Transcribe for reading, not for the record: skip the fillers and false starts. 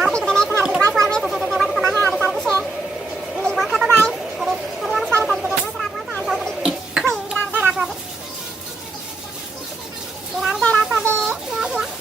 lot of people, they make them how to be the rice water races, so they work from my hair, I decided to share. You need one cup of rice, so just put it on the strainer so you can just rinse it off one time so it can be clean, get all the dirt off of it. Get all the dirt off of it, yeah.